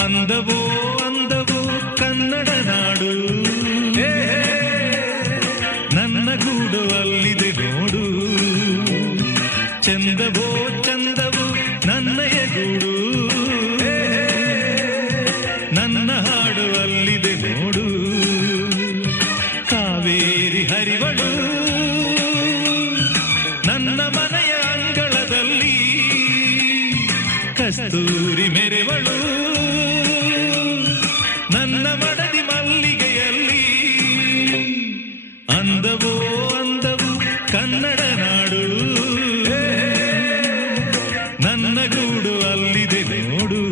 ಅಂದವು అందవో ಕನ್ನಡ ನಾಡು ನನ್ನ ಗೂಡು ಅಲ್ಲಿದೆ ನೋಡು ಚಂದವೋ ಚಂದವು ನನ್ನಯ ಗೂಡು ನನ್ನ ಹಾಡು ಅಲ್ಲಿದೆ ನೋಡು ಕಾವೇರಿ ಹರಿವಳು ಕಸ್ತೂರಿ ಮೆರೆವಳು ನನ್ನ ಮಡದಿ ಮಲ್ಲಿಗೆಯಲ್ಲಿ ಅಂದವೋ ಅಂದವು ಕನ್ನಡ ನಾಡು ನನ್ನ ಗೂಡು ಅಲ್ಲಿದೆ ನೋಡು